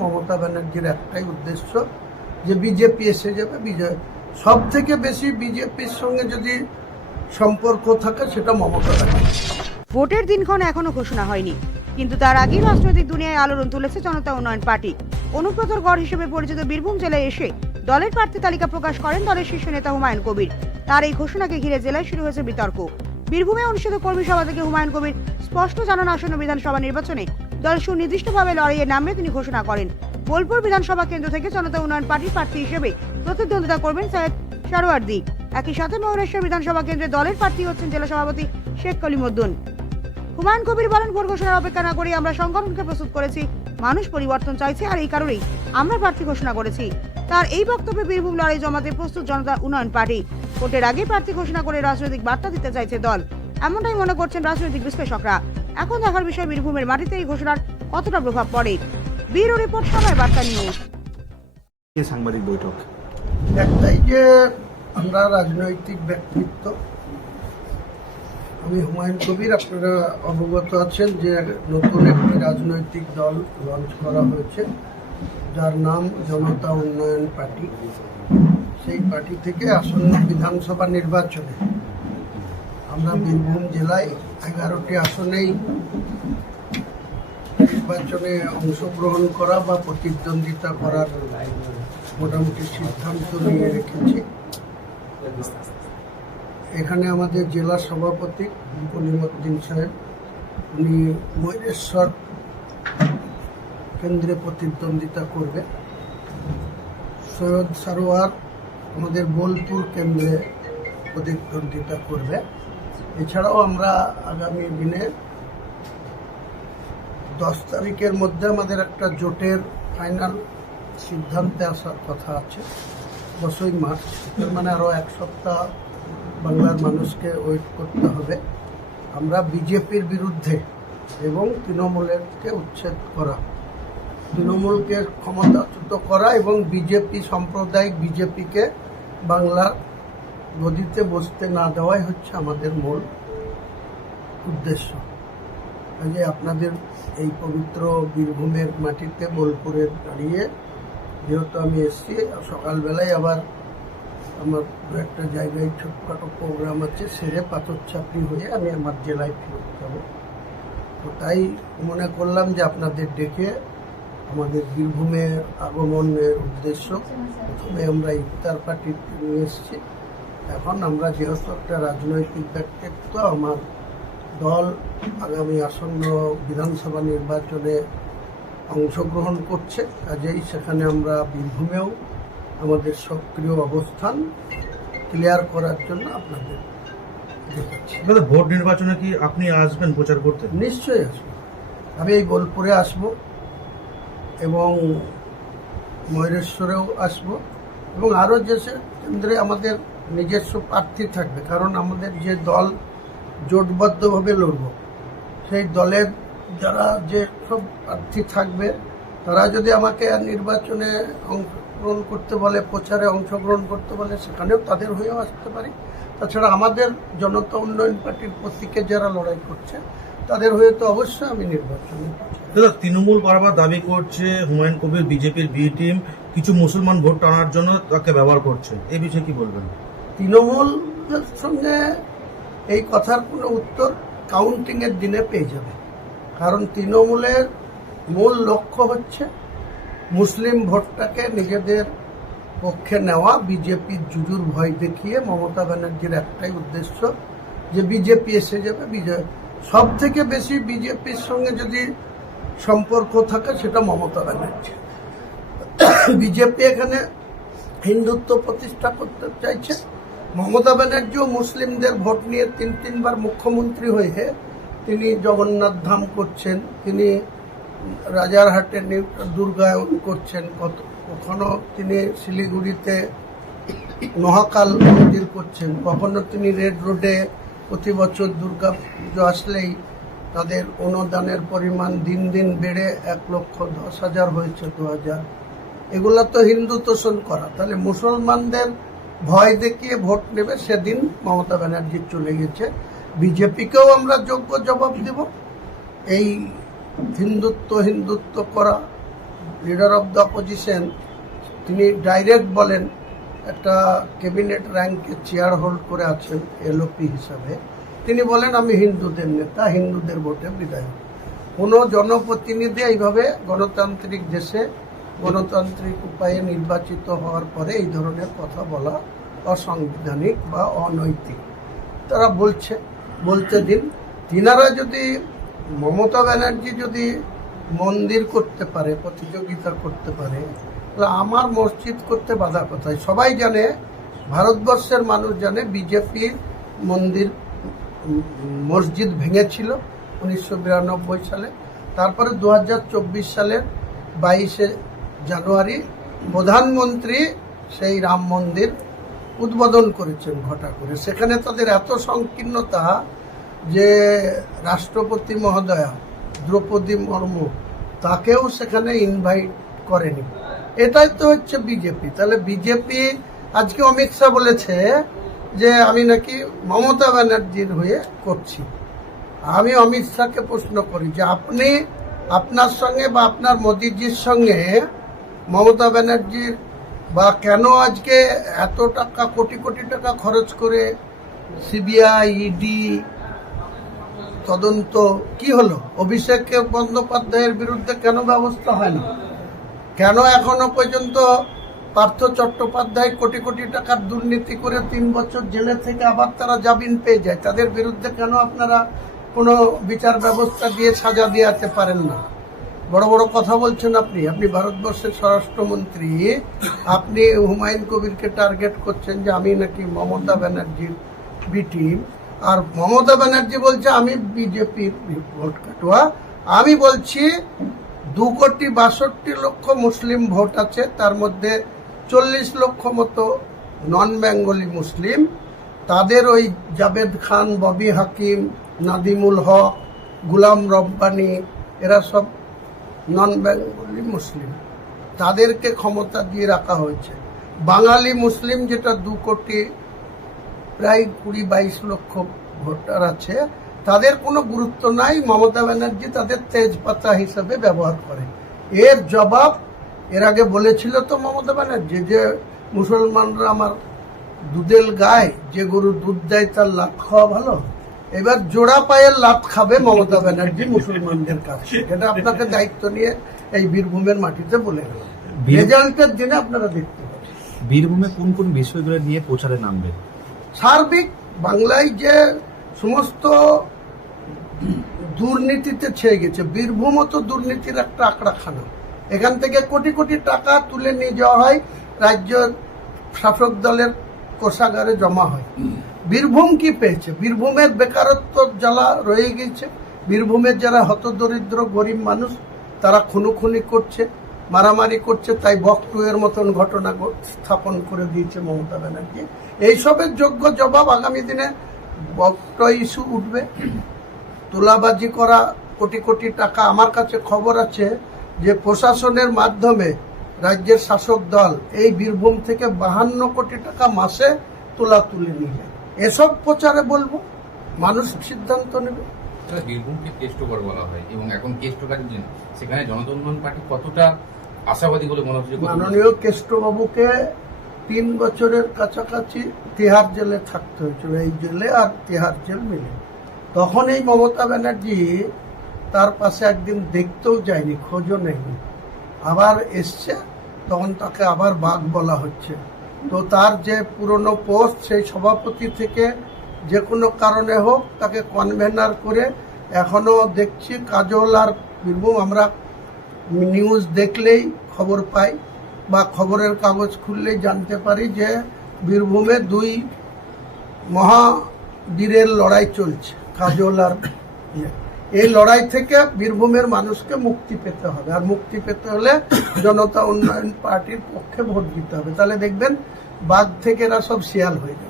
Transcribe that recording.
মমতা ব্যানার্জির একটাই উদ্দেশ্য যে বিজেপি এসে যাবে, বিজয় সব থেকে বেশি বিজেপির সঙ্গে যদি সম্পর্ক থাকে সেটা মমতা ব্যানার্জি। ভোটের দিনক্ষণ এখনো ঘোষণা হয়নি, কিন্তু তার আগেই রাজনৈতিক দুনিয়ায় আলোড়ন তুলেছে জনতা উন্নয়ন পার্টি। অনুব্রতর গড় হিসেবে পরিচিত বীরভূম জেলায় এসে দলের প্রার্থী তালিকা প্রকাশ করেন দলের শীর্ষ নেতা হুমায়ুন কবির। তার এই ঘোষণাকে ঘিরে জেলায় শুরু হয়েছে বিতর্ক। বীরভূমে অনুষ্ঠিত কর্মী সভা থেকে হুমায়ুন কবির স্পষ্ট জানান, আসন্ন বিধানসভা নির্বাচনে দল সুনির্দিষ্টভাবে লড়াইয়ে নামবে তিনি ঘোষণা করেন। বোলপুর বিধানসভা কেন্দ্র থেকে জনতা উন্নয়ন পার্টির প্রার্থী হিসেবে প্রতিদ্বন্দ্বিতা করবেন সৈয়দ সারোয়ার্দী। একই সাথে ময়ূরেশ্বর বিধানসভা কেন্দ্রে দলের প্রার্থী হচ্ছেন জেলা সভাপতি শেখ কলিমুদ্দিন। হুমায়ুন কবির বলেন, ভোট ঘোষণার অপেক্ষা না করে আমরা সংগঠনকে প্রস্তুত করেছি। মানুষ পরিবর্তন চাইছে, আর এই কারণেই আমরা প্রার্থী ঘোষণা করেছি। তার এই বক্তব্যে বীরভূম লড়াই জমাতে প্রস্তুত জনতা উন্নয়ন পার্টি। ভোটের আগে প্রার্থী ঘোষণা করে রাজনৈতিক বার্তা দিতে চাইছে দল, এমনটাই মনে করছেন রাজনৈতিক বিশ্লেষকরা। এখন দেখার বিষয় বীরভূমের মাটিতে এই ঘোষণার কতটা প্রভাব পড়ে। ব্যুরো রিপোর্ট, সময় বার্তা নিউজ। সাংবাদিক বৈঠক একটাই যে আমরা রাজনৈতিক ব্যক্তিত্ব, আমি হুমায়ুন কবির, আপনারা অবগত আছেন যে নতুন একটি রাজনৈতিক দল লঞ্চ করা হয়েছে যার নাম জনতা উন্নয়ন পার্টি। সেই পার্টি থেকে আসন্ন বিধানসভা নির্বাচনে আমরা বীরভূম জেলায় 11টি আসনেই নির্বাচনে অংশগ্রহণ করা বা প্রতিদ্বন্দ্বিতা করার মোটামুটি সিদ্ধান্ত নিয়ে রেখেছি। এখানে আমাদের জেলা সভাপতি কলিমুদ্দিন সাহেব, উনি ময়ূরেশ্বর কেন্দ্রে প্রতিদ্বন্দ্বিতা করবে। সৈয়দ সারোয়ার আমাদের বোলপুর কেন্দ্রে প্রতিদ্বন্দ্বিতা করবে। এছাড়াও আমরা আগামী দিনে 10 তারিখের মধ্যে আমাদের একটা জোটের ফাইনাল সিদ্ধান্তে আসার কথা আছে, 10ই মার্চ। এর মানে আরও 1 সপ্তাহ বাংলার মানুষকে ওয়েট করতে হবে। আমরা বিজেপির বিরুদ্ধে এবং তৃণমূলকে উচ্ছেদ করা, তৃণমূলকে ক্ষমতাচ্যুত করা এবং বিজেপি সাম্প্রদায়িক বিজেপিকে বাংলার গদিতে বসতে না দেওয়াই হচ্ছে আমাদের মূল উদ্দেশ্য। কাজে আপনাদের এই পবিত্র বীরভূমের মাটিতে বোলপুরের দাঁড়িয়ে যেহেতু আমি এসছি, সকালবেলায় আবার আমার একটা জায়গায় ছোটখাটো প্রোগ্রাম আছে, সেরে পাথর চাপড়ি হয়ে আমি আমার জেলায় ফেরত যাব। তো তাই মনে করলাম যে আপনাদের ডেকে আমাদের বীরভূমের আগমনের উদ্দেশ্য, প্রথমে আমরা ইফতার পার্টি নিয়ে এসেছি। এখন আমরা যেহেতু একটা রাজনৈতিক ব্যক্তিত্ব, আমার দল আগামী আসন্ন বিধানসভা নির্বাচনে অংশগ্রহণ করছে, কাজেই সেখানে আমরা বীরভূমেও আমাদের সক্রিয় অবস্থান ক্লিয়ার করার জন্য আপনাদের দেখাচ্ছি। ভোট নির্বাচনে কি আপনি আসবেন প্রচার করতে? নিশ্চয়ই আসবো। আমি এই বোলপুরে আসব এবং ময়ূরেশ্বরেও আসব এবং আরও যে কেন্দ্রে আমাদের নিজস্ব প্রার্থী থাকবে, কারণ আমাদের যে দল জোটবদ্ধভাবে লড়ব, সেই দলের যারা যে সব প্রার্থী থাকবে তারা যদি আমাকে নির্বাচনে অংশগ্রহণ করতে বলে, প্রচারে অংশগ্রহণ করতে বলে, সেখানেও তাদের হয়েও আসতে পারি। তাছাড়া আমাদের জনতা উন্নয়ন পার্টির প্রতীকে যারা লড়াই করছে তাদের হয়ে তো অবশ্যই আমি নির্বাচনে। তৃণমূল বারবার দাবি করছে হুমায়ুন কবির বিজেপির বি টিম কিছু মুসলমান ভোট টানার জন্য তাকে ব্যবহার করছে, এই বিষয়ে কি বলবেন? তৃণমূলের সঙ্গে এই কথার কোনো উত্তর কাউন্টিংয়ের দিনে পেয়ে যাবে, কারণ তৃণমূলের মূল লক্ষ্য হচ্ছে মুসলিম ভোটটাকে নিজেদের পক্ষে নেওয়া। বিজেপির জুজুর ভয় দেখিয়ে মমতা ব্যানার্জির একটাই উদ্দেশ্য যে বিজেপি এসে যাবে, বিজয় সব থেকে বেশি বিজেপির সঙ্গে যদি সম্পর্ক থাকে সেটা মমতা ব্যানার্জি। বিজেপি এখানে হিন্দুত্ব প্রতিষ্ঠা করতে চাইছে। মমতা ব্যানার্জিও মুসলিমদের ভোট নিয়ে 3বার মুখ্যমন্ত্রী হয়ে তিনি জগন্নাথ ধাম করছেন, তিনি রাজারহাটে দুর্গায়ন করছেন, কখনো তিনি শিলিগুড়িতে মহাকাল মন্দির করছেন, কখনো তিনি রেড রোডে প্রতি বছর দুর্গা পুজো আসলেই তাদের অনুদানের পরিমাণ দিন দিন বেড়ে 1,10,000 হয়েছে 2000। এগুলো তো হিন্দু তোষণ করা। তাহলে মুসলমানদের ভয় দেখিয়ে ভোট নেবে, সেদিন মমতা ব্যানার্জি চলে গেছে। বিজেপিকেও আমরা যোগ্য জবাব দেব। এই হিন্দুত্ব করা লিডার অফ দ্য অপোজিশন, তিনি ডাইরেক্ট বলেন, একটা ক্যাবিনেট র্যাঙ্কে চেয়ার হোল্ড করে আছেন এলওপি হিসাবে, তিনি বলেন আমি হিন্দুদের নেতা, হিন্দুদের ভোটে বিধায়ক। কোনো জনপ্রতিনিধি এইভাবে গণতান্ত্রিক দেশে গণতান্ত্রিক উপায়ে নির্বাচিত হওয়ার পরে এই ধরনের কথা বলা অসাংবিধানিক বা অনৈতিক। তারা বলতে দিন। তিনারা যদি, মমতা ব্যানার্জি যদি মন্দির করতে পারে, প্রতিযোগিতা করতে পারে, তাহলে আমার মসজিদ করতে বাধা কোথায়? সবাই জানে, ভারতবর্ষের মানুষ জানে, বিজেপি মসজিদ ভেঙেছিল 1992 সালে। তারপরে 2024 সালের 22শে জানুয়ারি প্রধানমন্ত্রী সেই রাম মন্দির উদ্বোধন করেছেন ঘটা করে। সেখানে তাদের এত সংকীর্ণতা যে রাষ্ট্রপতি মহোদয়া দ্রৌপদী মুর্মু তাকেও সেখানে ইনভাইট করেনি। এটাই তো হচ্ছে বিজেপি। তাহলে বিজেপি, আজকে অমিত শাহ বলেছে যে আমি নাকি মমতা ব্যানার্জির হয়ে করছি। আমি অমিত শাহকে প্রশ্ন করি যে আপনি আপনার সঙ্গে বা আপনার মোদিজির সঙ্গে মমতা ব্যানার্জির বা কেন আজকে এত টাকা, কোটি কোটি টাকা খরচ করে সিবিআই, ইডি তদন্ত কি হলো? অভিষেক বন্দ্যোপাধ্যায়ের বিরুদ্ধে কেন ব্যবস্থা হয় না? কেন এখনো পর্যন্ত পার্থ চট্টোপাধ্যায় কোটি কোটি টাকার দুর্নীতি করে 3 বছর জেলে থেকে আবার তারা জামিন পেয়ে যায়? তাদের বিরুদ্ধে কেন আপনারা কোনো বিচার ব্যবস্থা দিয়ে সাজা দিতে পারেন না? বড় বড় কথা বলছেন আপনি ভারতবর্ষের স্বরাষ্ট্রমন্ত্রী, আপনি হুমায়ুন কবিরকে টার্গেট করছেন যে আমি নাকি মমতা ব্যানার্জির বি টিম, আর মমতা ব্যানার্জি বলছে আমি বিজেপির ভোট কাটুয়া। আমি বলছি 2,62,00,000 মুসলিম ভোট আছে, তার মধ্যে 40 লক্ষ মতো নন বেঙ্গলি মুসলিম। তাদের ওই জাভেদ খান, ববি হাকিম, নাদিমুল হক, গুলাম রব্বানি, এরা সব নন বেঙ্গলি মুসলিম। তাদেরকে ক্ষমতা দিয়ে রাখা হয়েছে। বাঙালি মুসলিম যেটা 2 কোটি প্রায় 20-22 লক্ষ ভোটার আছে, তাদের কোনো গুরুত্ব নাই। মমতা ব্যানার্জি তাদের তেজপাতা হিসেবে ব্যবহার করে। এর জবাব এর আগে বলেছিল তো মমতা ব্যানার্জি যে মুসলমানরা আমার দুধের গায়ে, যে গরু দুধ দেয় তার লাত খাওয়া ভালো। এবার জোড়া পায়ের লাত খাবে মমতা ব্যানার্জি মুসলমানদের কাছে। এটা আপনাকে দায়িত্ব নিয়ে এই বীরভূমের মাটিতে বলে গেল। রেজাল্টের দিনে আপনারা দেখতে পাবেন বীরভূমে কোন কোন বিষয়গুলো নিয়ে প্রচারে নামবে। সার্বিক বাংলায় যে সমস্ত দুর্নীতিতে ছেয়ে গেছে, বীরভূমও তো দুর্নীতির একটা আঁকড়াখানা। এখান থেকে কোটি কোটি টাকা তুলে নিয়ে যাওয়া হয়, রাজ্য শাসক দলের কোষাগারে জমা হয়। বীরভূম কি পেয়েছে? বীরভূমের বেকারত্ব জ্বালা রয়ে গেছে। বীরভূমের যারা হতদরিদ্র গরিব মানুষ, তারা খুনোখুনি করছে, মারামারি করছে। তাই বকটু এর মতন ঘটনা স্থাপন করে দিয়েছে মমতা ব্যানার্জি। এইসবের যোগ্য জবাব আগামী দিনে বকটু ইস্যু উঠবে। তোলাবাজি করা কোটি কোটি টাকা, আমার কাছে খবর আছে যে প্রশাসনের মাধ্যমে রাজ্যের শাসক দল এই বীরভূম থেকে 52 কোটি টাকা মাসে তুলে নিয়ে যায়। এসব প্রচারে বলবো, মানুষ সিদ্ধান্ত নেবে। বীরভূমকে কেষ্টগড় বলা হয় এবং এখন কেষ্টগড় সেখানে জনতা উন্নয়ন পার্টি কতটা আশাবাদী বলে মনে হচ্ছে? মাননীয় কেষ্টবাবুকে 3 বছরের কাছাকাছি তিহার জেলে থাকতে হয়েছিল, এই জেলে আর তিহার জেল মিলে। তখন এই মমতা ব্যানার্জি তার পাশে একদিন দেখতেও যায়নি, খোঁজও নেয়নি। আবার এসছে, তখন তাকে আবার বাঘ বলা হচ্ছে। তো তার যে পুরনো পোস্ট, সেই সভাপতি থেকে যে কোনো কারণে হোক তাকে কনভেনার করে এখনো দেখছি কাজল আর বীরভূম, আমরা নিউজ দেখলেই খবর পাই বা খবরের কাগজ খুললেই জানতে পারি যে বীরভূমে 2 মহাবীরের লড়াই চলছে, কাজল আর এই লড়াই থেকে বীরভূমের মানুষকে মুক্তি পেতে হবে। আর মুক্তি পেতে হলে জনতা উন্নয়ন পার্টির পক্ষে ভোট দিতে হবে। তাহলে দেখবেন বাঘ থেকে এরা সব শিয়াল হয়ে যাবে।